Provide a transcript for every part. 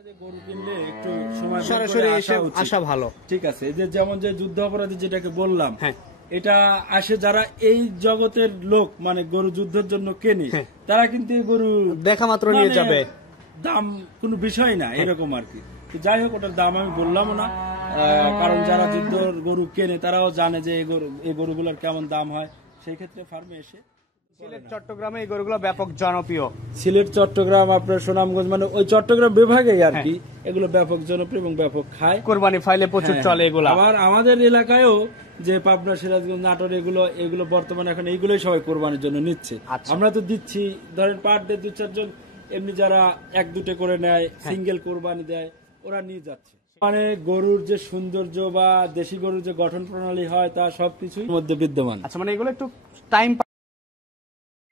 গরু কিনলে একটু সময় সরাসরি এসে আসা ভালো। ঠিক আছে, এই যে যেমন যে যুদ্ধ অপরাধী যেটাকে বললাম, এটা আসে যারা এই জগতের লোক, মানে গরু যুদ্ধের জন্য কেনে, তারা কিন্তু গরু দেখা মাত্র নিয়ে যাবে, দাম কোনো বিষয় না এরকম আর কি। যাই হোক, ওটার দাম আমি বললাম না, কারণ যারা যুদ্ধের গরু কেনে তারাও জানে যে এই গরুগুলোর কেমন দাম হয়। সেই ক্ষেত্রে ফার্মে এসে সিলেট চট্টগ্রামে এই গরুগুলো ব্যাপক জনপ্রিয়। সিলেট চট্টগ্রাম আপনার সুনামগঞ্জ, মানে ওই চট্টগ্রাম বিভাগে আর কি এগুলো ব্যাপক জনপ্রিয় এবং ব্যাপক খায়। কোরবানি ফাইলে প্রচুর চলে এগুলো। আবার আমাদের এলাকায়ও যে পাবনা, সিরাজগঞ্জ, নাটোর, এগুলো বর্তমানে এখন এইগুলোই সবাই কোরবানির জন্য নিচ্ছে। আমরা তো দিচ্ছি, ধরেন পার ডে 2-4 জন এমনি যারা 1-2 করে নেয়, সিঙ্গেল কোরবানি দেয়, ওরা নিয়ে যাচ্ছে। মানে গরুর যে সৌন্দর্য বা দেশি গরুর যে গঠন প্রণালী হয় তা সবকিছুর মধ্যে বিদ্যমান। আচ্ছা, মানে এগুলো একটু টাইম।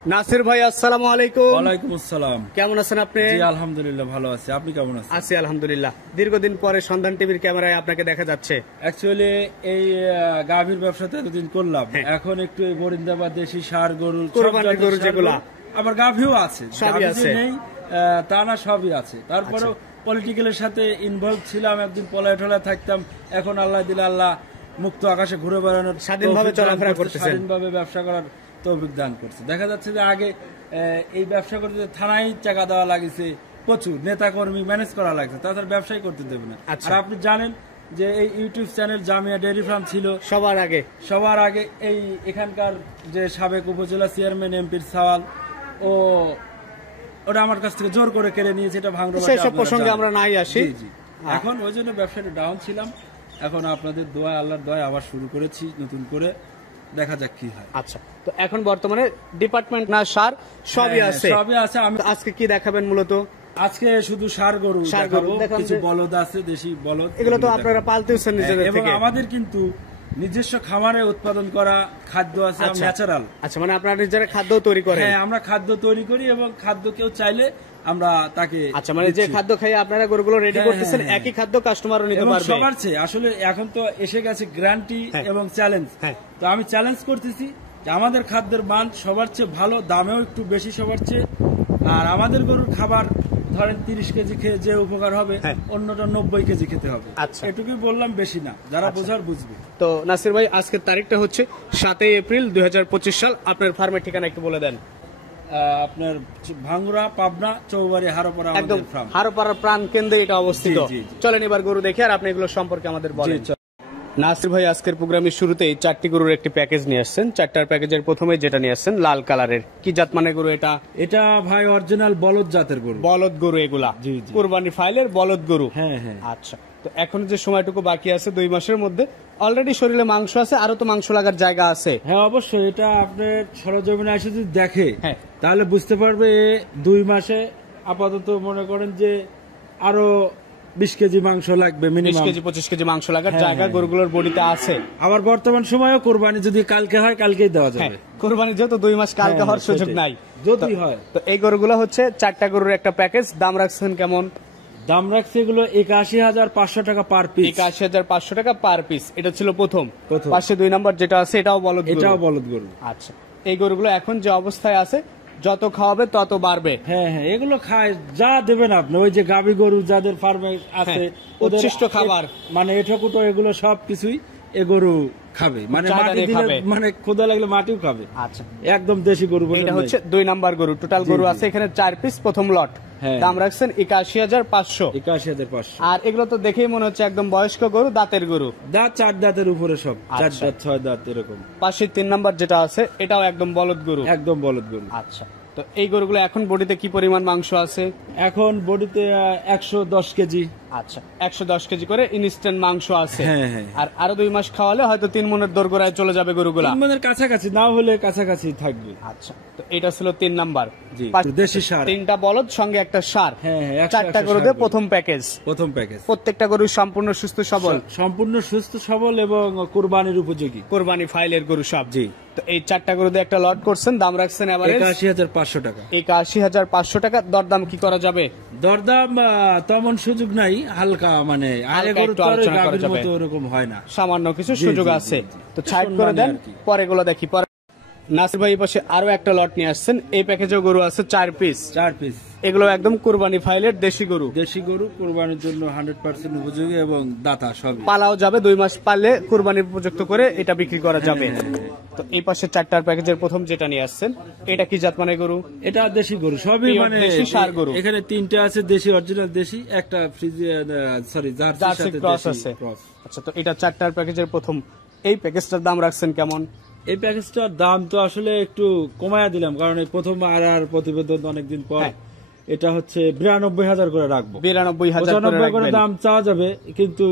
নাসির ভাই, আসসালামু আলাইকুম। ওয়ালাইকুম আসসালাম। কেমন আছেন আপনি? জি আলহামদুলিল্লাহ ভালো আছি, আপনি কেমন আছেন? আছি আলহামদুলিল্লাহ। দীর্ঘদিন পরে সন্ধান টিভির ক্যামেরায় আপনাকে দেখা যাচ্ছে। অ্যাকচুয়ালি এই গাভীর ব্যবসাতে এতদিন করলাম, এখন একটু এই বরিন্দা বা দেশি ষাঁড় গরু, কোরবানি গরু যেগুলা, আবার গাভীও আছে, সবই আছে, নেই তা না, সবই আছে। তারপরেও পলিটিক্যালের সাথে ইনভলভ ছিলাম, একদিন পলায় টলায় থাকতাম। এখন আল্লাহ দিলে, আল্লাহ মুক্ত আকাশে ঘুরে বেড়ানোর, স্বাধীনভাবে চলাফেরা করতেছেন, স্বাধীনভাবে ব্যবসা করার তৌফিক দান করছে। দেখা যাচ্ছে যে আগে এই ব্যবসা করতে থানায় টাকা দেওয়া লাগিছে, প্রচুর নেতা কর্মী ম্যানেজ করা লাগছে, তাছাড়া ব্যবসায় করতে দেবে না। আর আপনি জানেন যে এই YouTube channel Jamia dairy farm ছিল সবার আগে এই এখানকার যে সাবেক উপজেলা চেয়ারম্যান এমপির সওয়াল, ওটা আমার কাছ থেকে জোর করে কেড়ে নিয়েছে। এটা ভাঙড়া সেসব প্রসঙ্গে আমরা নাই আসি। এখন ওই জন্য ব্যবসাটা ডাউন ছিলাম, এখন আপনাদের দোয়া, আল্লাহর দোয়া আবার শুরু করেছি নতুন করে, দেখা যাক কি হয়। আচ্ছা, তো এখন বর্তমানে ডিপার্টমেন্ট না সার সবই আছে? সবই আছে। আমি আজকে কি দেখাবেন মূলত? আজকে শুধু ষাঁড় গরু দেখাবো, কিছু বলদ আছে, দেশি বলদ। এগুলো তো আপনারা পালতেছেন নিজেদের থেকে? এবং আমাদের কিন্তু নিজস্ব খামারে উৎপাদন করা খাদ্য আছে, ন্যাচারাল। আচ্ছা, মানে আপনারা নিজেরা খাদ্য তৈরি করেন? হ্যাঁ, আমরা খাদ্য তৈরি করি এবং খাদ্য কেউ চাইলে আমরা তাকে। আচ্ছা, মানে যে খাদ্য খাই আপনারা গরুগুলো রেডি করতেছেন, একই খাদ্য কাস্টমারও নিতে পারবে? সবার চেয়ে আসলে এখন তো এসে গেছে গ্যারান্টি এবং চ্যালেঞ্জ। তো আমি চ্যালেঞ্জ করতেছি যে আমাদের খাদ্যের মান সবার চেয়ে ভালো, দামেও একটু বেশি সবার চেয়ে। আর আমাদের গরুর খাবার ধরেন 30 কেজি খেয়ে যে উপকার হবে, অন্যটা 90 কেজি খেতে হবে। আচ্ছা, এটুকুই বললাম, বেশি না, যারা বোঝার বুঝবে। তো নাসির ভাই, আজকের তারিখটা হচ্ছে 7 এপ্রিল 2025 সাল। আপনার ফার্মের ঠিকানা একটু বলে দেন। আপনার ভাঙ্গুড়া, পাবনা, চৌবাড়ি, হারোপাড়া, একদম হারোপাড়ার প্রাণ কেন্দ্রে এটা অবস্থিত। চলেন এবার গরু দেখি, আর আপনি এগুলো সম্পর্কে আমাদের বলেন। নাসির ভাই, আজকের প্রোগ্রামের শুরুতেই 4টি গরুর একটি প্যাকেজ নিয়ে আসছেন। 4টার প্যাকেজের প্রথমে যেটা নিয়ে আসছেন লাল কালারের, কি জাত মানে গরু এটা? এটা ভাই অরিজিনাল বলদ জাতের গরু। বলদ গরু এগুলা? কোরবানি ফাইলের বলদ গরু। হ্যাঁ হ্যাঁ। আচ্ছা, তো এখন যে সময়টুকু বাকি আছে 2 মাসের মধ্যে, অলরেডি শরীরে মাংস আছে, আরো তো মাংস লাগার জায়গা আছে? হ্যাঁ অবশ্যই, এটা আপনার সরজমিনে এসে যদি দেখে তাহলে বুঝতে পারবে 2 মাসে আপাতত মনে করেন যে আরো 20 কেজি মাংস লাগবে, মিনিমাম 20-25 কেজি মাংস লাগার জায়গা গরুগুলোর বডিতে আছে। আবার বর্তমান সময়েও কোরবানি যদি কালকে হয়, কালকেই দেওয়া যাবে। কোরবানি যেহেতু 2 মাস, কালকে হওয়ার সুযোগ নাই যদি হয়। তো এই গরুগুলো হচ্ছে 4টা গরুর একটা প্যাকেজ। দাম রাখছেন কেমন? দাম রাখছে এগুলো 81,500 টাকা পার পিস। 81,500 টাকা পার পিস। এটা ছিল প্রথম। পাশে 2 নম্বর যেটা আছে এটাও বলদ গরু? এটাও বলদ গরু। আচ্ছা, এই গরুগুলো এখন যে অবস্থায় আছে, যত খাওয়াবে তত বাড়বে? হ্যাঁ হ্যাঁ, এগুলো খায় যা দেবেন আপনি। ওই যে গাভী গরু যাদের ফার্মে আছে, উচ্ছিষ্ট খাবার, মানে এঠোকুটো, এগুলো সব কিছুই এ গরু খাবে, মানে মাটি দিলে, মানে ক্ষুধা লাগলে মাটিও খাবে। আচ্ছা, একদম দেশি গরু। এটা হচ্ছে 2 নাম্বার গরু। টোটাল গরু আছে এখানে 4 পিস, প্রথম লট। দাম রাখছেন 81,500। 81,500। আর এগুলো তো দেখেই মনে হচ্ছে একদম বয়স্ক গরু, দাঁতের গরু? দাঁত 4 দাঁতের উপরে সব, 4 দাঁত 6 দাঁত এরকম। পাশে 3 নাম্বার যেটা আছে এটাও একদম বলদ গরু? একদম বলদ গরু। আচ্ছা, তো এই গরুগুলো এখন বডিতে কি পরিমাণ মাংস আছে? এখন বডিতে 110 কেজি। আচ্ছা, 110 কেজি করে ইনস্ট্যান্ট মাংস আছে। হ্যাঁ। আর আরো 2 মাস খাওয়ালে হয়তো 3 মনের দোরগোড়ায় চলে যাবে গরুগুলা? 3 মনের কাছাকাছি, না হলে কাছাকাছি থাকবে। আচ্ছা, তো এটা ছিল 3 নাম্বার। দেশি ষাঁড় 3টা বলদ সঙ্গে একটা ষাঁড়। হ্যাঁ, 4টা গরুতে প্রথম প্যাকেজ। প্রত্যেকটা গরু সম্পূর্ণ সুস্থ সবল? সম্পূর্ণ সুস্থ সবল এবং কুরবানির উপযোগী, কোরবানি ফাইলের গরু সব। জি, তো এই 4টা গরুতে একটা লট করছেন। দাম রাখছেন এভারেজ 81,500 টাকা। 81,500 টাকা। দরদাম কি করা যাবে? দরদাম তেমন সুযোগ নাই, হালকা, মানে ওরকম হয় না, সামান্য কিছু সুযোগ আছে। তো ছাড় করে দেন, পরে গুলো দেখি। নাসির ভাই পাশে আরো একটা লট নিয়ে আসছেন, এই প্যাকেজেও গরু আছে 4 পিস। 4 পিস এগুলো একদম কুরবানি ফাইলের দেশি গরু। দেশি গরু কুরবানির জন্য 100% উপযোগী এবং দাতা সবই। পালাও যাবে, 2 মাস পাললে কুরবানির উপযুক্ত করে এটা বিক্রি করা যাবে। তো এই পাশে 4টার প্যাকেজের প্রথম যেটা নিয়ে আসছেন, এটা কি জাত মানে গরু? এটা দেশি গরু, সবই Pure মানে দেশি ষাঁড় গরু। এখানে 3টা আছে দেশি, অরিজিনাল দেশি, একটা জার্সির জার্সি সাথে ক্রস দেশি আছে। ক্রস। আচ্ছা, তো এটা 4টার প্যাকেজের প্রথম। এই প্যাকেজটার দাম রাখছেন কেমন? এই প্যাকেজটার দাম তো আসলে একটু কমায়া দিলাম, কারণ এই প্রথম আর প্রতিবেদন অনেকদিন পর। এটা হচ্ছে 92,000 করে রাখবো। 92,000 করে 95 করে রাখবেন। দাম চাওয়া যাবে, কিন্তু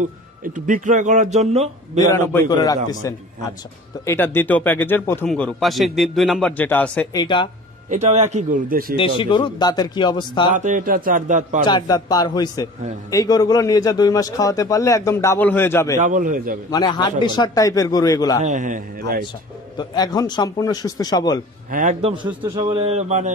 একটু বিক্রয় করার জন্য 92 করে দাম রাখতেছেন। আর কি। হ্যাঁ। আচ্ছা, তো এটা দ্বিতীয় প্যাকেজের প্রথম গরু। পাশে 2 নাম্বার যেটা আছে, এইটা এটাও একই গরু, দেশি দেশি গরু। দাঁতের কি অবস্থা? দাঁতে এটা 4 দাঁত পার 4 দাঁত পার হইছে। হ্যাঁ। এই গরুগুলো নিয়ে যা 2 মাস খাওয়াতে পারলে একদম ডাবল হয়ে যাবে, ডাবল হয়ে যাবে, মানে হাড্ডি সার টাইপের গরু এগুলা। হ্যাঁ হ্যাঁ হ্যাঁ, রাইট। আচ্ছা, তো এখন সম্পূর্ণ সুস্থ সবল। হ্যাঁ, একদম সুস্থ সবলের, মানে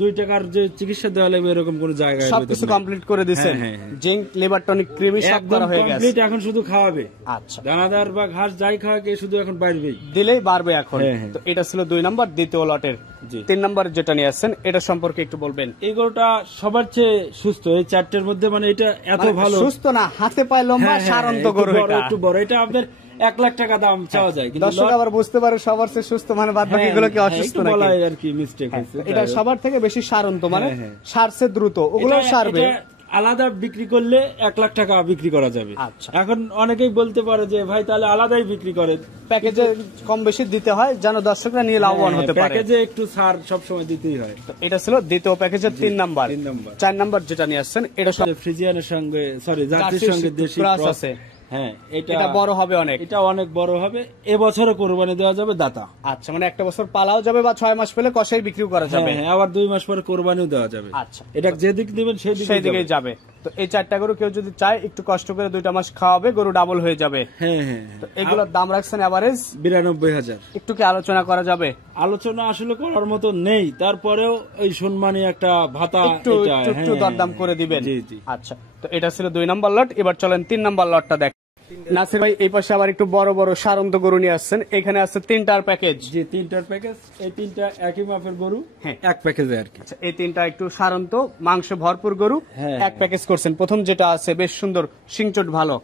2 টাকার যে চিকিৎসা দেওয়া লাগবে এরকম কোন জায়গায় সবকিছু কমপ্লিট করে দিছেন। হ্যাঁ, হ্যাঁ, হ্যাঁ। জিঙ্ক, লিভার টনিক, ক্রিমি সব একদম করা হয়ে গেছে। কমপ্লিট, এখন শুধু খাওয়াবে। আচ্ছা, দানাদার বা ঘাস যাই খাওয়াকে শুধু এখন বাড়বেই। দিলেই বাড়বে এখন। হ্যাঁ, হ্যাঁ। তো এটা ছিল 2 নাম্বার দ্বিতীয় লটের। জি। 3 নাম্বার যেটা নিয়ে আসছেন, এটা সম্পর্কে একটু বলবেন। এই গরুটা সবার চেয়ে সুস্থ এই 4টের মধ্যে, মানে এটা এত মানে ভালো। সুস্থ না, হাতে পায়ে লম্বা, হ্যাঁ, হ্যাঁ, সারন্ত একটু গরু বড়, এটা। একটু বড়। এটা আপনার 1 লাখ টাকা দাম চাওয়া যায়, কিন্তু দর্শক আবার বুঝতে পারে সবার চেয়ে সুস্থ মানে বাদ বাকি গুলো কি অসুস্থ একটু বলা নাকি? আর কি মিস্টেক হয়েছে। এটা সবার থেকে বেশি সারন্ত, মানে হ্যাঁ, হ্যাঁ। সারছে দ্রুত, ওগুলো এটা- সারবে। এটা আলাদা বিক্রি করলে 1 লাখ টাকা বিক্রি করা যাবে। আচ্ছা। এখন অনেকেই বলতে পারে যে ভাই তাহলে আলাদাই বিক্রি করেন। প্যাকেজে কম বেশি দিতে হয় যেন দর্শকরা নিয়ে লাভবান হতে পারে। প্যাকেজে একটু ছাড় সবসময় দিতেই হয়। তো এটা ছিল দ্বিতীয় প্যাকেজের 3 নাম্বার। 3 নাম্বার। 4 নাম্বার যেটা নিয়ে আসছেন, এটা সব ফ্রিজিয়ানের সঙ্গে, সরি, জার্সির জার্সির সঙ্গে দেশি ক্রস ক্রস আছে। হ্যাঁ, এটা বড় হবে অনেক। এটা অনেক বড় হবে। এবছরও কোরবানি দেওয়া যাবে দাতা। আচ্ছা, মানে একটা বছর পালাও যাবে বা 6 মাস পেলে কষাই বিক্রি করা যাবে। হ্যাঁ, আবার 2 মাস পরে কোরবানিও দেওয়া যাবে। আচ্ছা, এটা যেদিক দিবেন সেই সেই দিকেই যাবে। তো এই 4টা গরু কেউ যদি চায় একটু কষ্ট করে 2টা মাস খাওয়াবে, গরু ডাবল হয়ে যাবে। হ্যাঁ হ্যাঁ, তো এগুলোর দাম রাখছেন এভারেজ 92,000। একটু কি আলোচনা করা যাবে? আলোচনা আসলে করার মতো নেই, তারপরেও এই সম্মানী একটা ভাতা একটু এটা, একটু একটু হ্যাঁ, দরদাম করে দিবেন। জি জি। আচ্ছা, তো এটা ছিল 2 নাম্বার লট। এবার চলেন 3 নাম্বার লটটা দেখ। নাসির ভাই এই পাশে আবার একটু বড় বড় সারন্ত গরু নিয়ে আসছেন। এখানে আছে 3টার প্যাকেজ। জি, 3টার প্যাকেজ। এই 3টা একই মাপের গরু, হ্যাঁ। এক প্যাকেজে আর কি। আচ্ছা, এই 3টা একটু সারন্ত মাংস ভরপুর গরু, হ্যাঁ, এক প্যাকেজ করছেন। প্রথম যেটা আছে বেশ সুন্দর, সিংচট ভালো।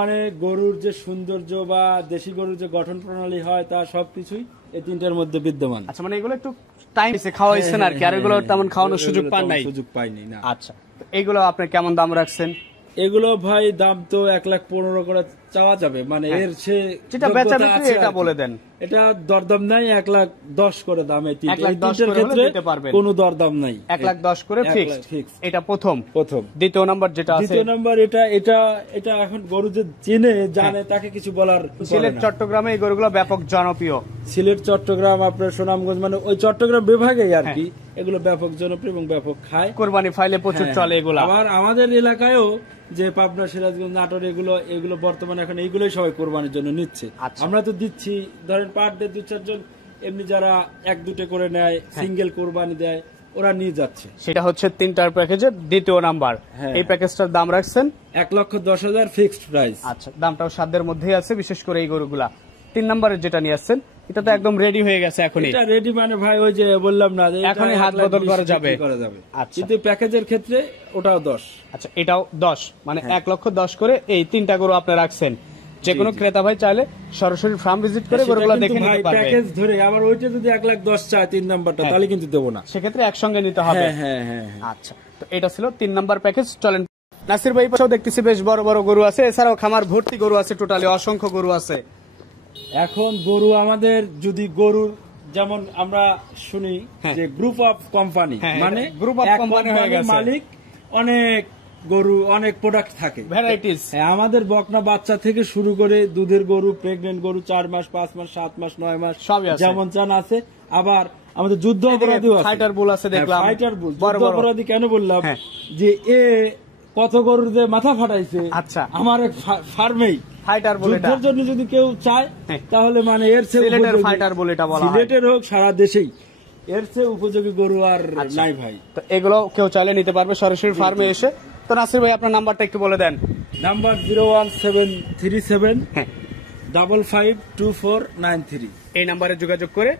মানে গরুর যে সৌন্দর্য বা দেশি গরুর যে গঠন প্রণালী হয় তা সবকিছুই এই 3টার মধ্যে বিদ্যমান। আচ্ছা, মানে এগুলো একটু টাইম এসে খাওয়াইছেন আর কি, আর এগুলো তেমন খাওয়ানোর সুযোগ এগুলো পান তেমন নাই। সুযোগ পাইনি না। আচ্ছা, তো এগুলো আপনি কেমন দাম রাখছেন? এগুলো ভাই দাম তো 1,15,000 করে চাওয়া যাবে, মানে এর সে যেটা বেচা বিক্রি এটা বলে দেন। এটা দরদাম নাই, 1,10,000 করে দাম। এই 1,10,000 করে ক্ষেত্রে দিতে পারবেন। কোনো দরদাম নাই। 1,10,000 করে 1,00,000 ফিক্সড। fixed। এটা প্রথম। প্রথম। দ্বিতীয় নাম্বার যেটা আছে, দ্বিতীয় নাম্বার, এটা এটা এটা এখন গরু যে চেনে জানে তাকে কিছু বলার সিলেট পরে না। চট্টগ্রামে এই গরুগুলো ব্যাপক জনপ্রিয়। সিলেট, চট্টগ্রাম, আপনার সুনামগঞ্জ, মানে ওই চট্টগ্রাম বিভাগেই আর কি এগুলো ব্যাপক জনপ্রিয় এবং ব্যাপক খায়। কোরবানি ফাইলে প্রচুর হ্যাঁ, চলে এগুলা। আবার আমাদের এলাকায়ও যে পাবনা, সিরাজগঞ্জ, নাটোর, এগুলো বর্তমানে এখন এইগুলোই সবাই কোরবানির জন্য নিচ্ছে। আচ্ছা। আমরা তো দিচ্ছি, ধরেন পার ডে 2-4 জন এমনি যারা 1-2 করে নেয়, সিঙ্গেল কোরবানি দেয়, ওরা নিয়ে যাচ্ছে। সেটা হচ্ছে 3টার প্যাকেজের দ্বিতীয় নাম্বার। হ্যাঁ। এই প্যাকেজটার দাম রাখছেন 1,10,000 ফিক্সড প্রাইস। আচ্ছা, দামটাও সাধ্যের মধ্যেই আছে, বিশেষ করে এই গরুগুলা। 3 নাম্বারের যেটা নিয়ে আসছেন, এটা তো একদম রেডি হয়ে গেছে এখনই। এটা রেডি, মানে ভাই ওই যে বললাম না যে এটা এখনই হাত 1,20,000 বদল করা যাবে। করা যাবে। আচ্ছা। কিন্তু প্যাকেজের ক্ষেত্রে ওটাও 10। আচ্ছা, এটাও 10, মানে 1,10,000 করে এই 3টা গরু আপনি রাখছেন। যে কোনো ক্রেতা ভাই চাইলে সরাসরি ফার্ম ভিজিট করে গরুগুলো দেখে নিতে পারবে। প্যাকেজ ধরে আবার ওইটা যদি 1,10,000 চায় 3 নাম্বারটা, তাহলে কিন্তু দেবো না। সেক্ষেত্রে একসঙ্গে নিতে হবে। হ্যাঁ হ্যাঁ হ্যাঁ হ্যাঁ। আচ্ছা, তো এটা ছিল 3 নাম্বার প্যাকেজ। চলেন নাসির ভাই পাশেও দেখতেছি বেশ বড় বড় গরু আছে, এছাড়াও খামার ভর্তি গরু আছে, টোটালি অসংখ্য গরু আছে। এখন গরু আমাদের যদি গরুর যেমন আমরা শুনি যে গ্রুপ অফ কোম্পানি, হ্যাঁ, মানে group of এক company হয়ে কোম্পানির গেছে। মালিক, অনেক গরু, অনেক প্রোডাক্ট থাকে, ভ্যারাইটিস। হ্যাঁ, আমাদের বকনা বাচ্চা থেকে শুরু করে দুধের গরু, প্রেগনেন্ট গরু, 4 মাস, 5 মাস, 7 মাস, 9 মাস, সবই আছে। যেমন চান আছে। আবার আমাদের যুদ্ধ অপরাধীও আছে, ফাইটার বুল আছে দেখলাম। ফাইটার বুল। বড় যুদ্ধ বড়। অপরাধী কেন বললাম, হ্যাঁ। যে এ কত গরুর যে মাথা ফাটাইছে আচ্ছা। আমার এক ফার্মেই। ফাইটার বুল এটা যুদ্ধের জন্য যদি কেউ চায় হ্যাঁ। তাহলে মানে এর চেয়ে সিলেটের উপযোগী- ফাইটার বুল এটা বলা হয়। সিলেটের হোক, সারা দেশেই এর চেয়ে উপযোগী গরু আর নাই ভাই। তো এগুলো কেউ চাইলে নিতে পারবে সরাসরি ফার্মে এসে। তো নাসির ভাই আপনার নাম্বারটা একটু বলে দেন। নাম্বার 01737 হ্যাঁ। 552493। এই নাম্বারে যোগাযোগ করে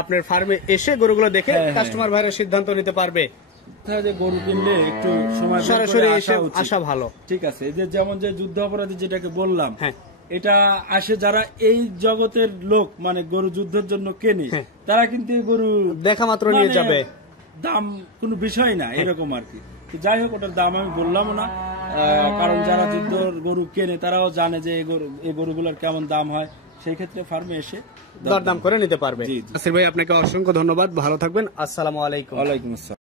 আপনার ফার্মে এসে গরুগুলো দেখে হ্যাঁ, হ্যাঁ। কাস্টমার ভাইরা সিদ্ধান্ত নিতে পারবে। কোথায় যে গরু কিনলে একটু সময় বের করে সরাসরি আসা এসে উচিত। আসা ভালো। ঠিক আছে, এই যে যেমন যে যুদ্ধ অপরাধী যেটাকে বললাম, হ্যাঁ। এটা আসে যারা এই জগতের লোক, মানে গরু যুদ্ধের জন্য কেনে, হ্যাঁ। তারা কিন্তু এই গরু দেখা মাত্র নিয়ে মানে যাবে। দাম কোনো বিষয় না, এরকম আর কি। তো যাই হোক, ওটার দাম আমি বললাম না, কারণ যারা যুদ্ধর গরু কেনে তারাও জানে যে এই গরুগুলোর কেমন দাম হয়, সেই ক্ষেত্রে ফার্মে এসে দরদাম করে নিতে পারবে। জি, জি। নাসির ভাই আপনাকে অসংখ্য ধন্যবাদ, ভালো থাকবেন, আসসালামু আলাইকুম। ওয়ালাইকুম আসসালাম।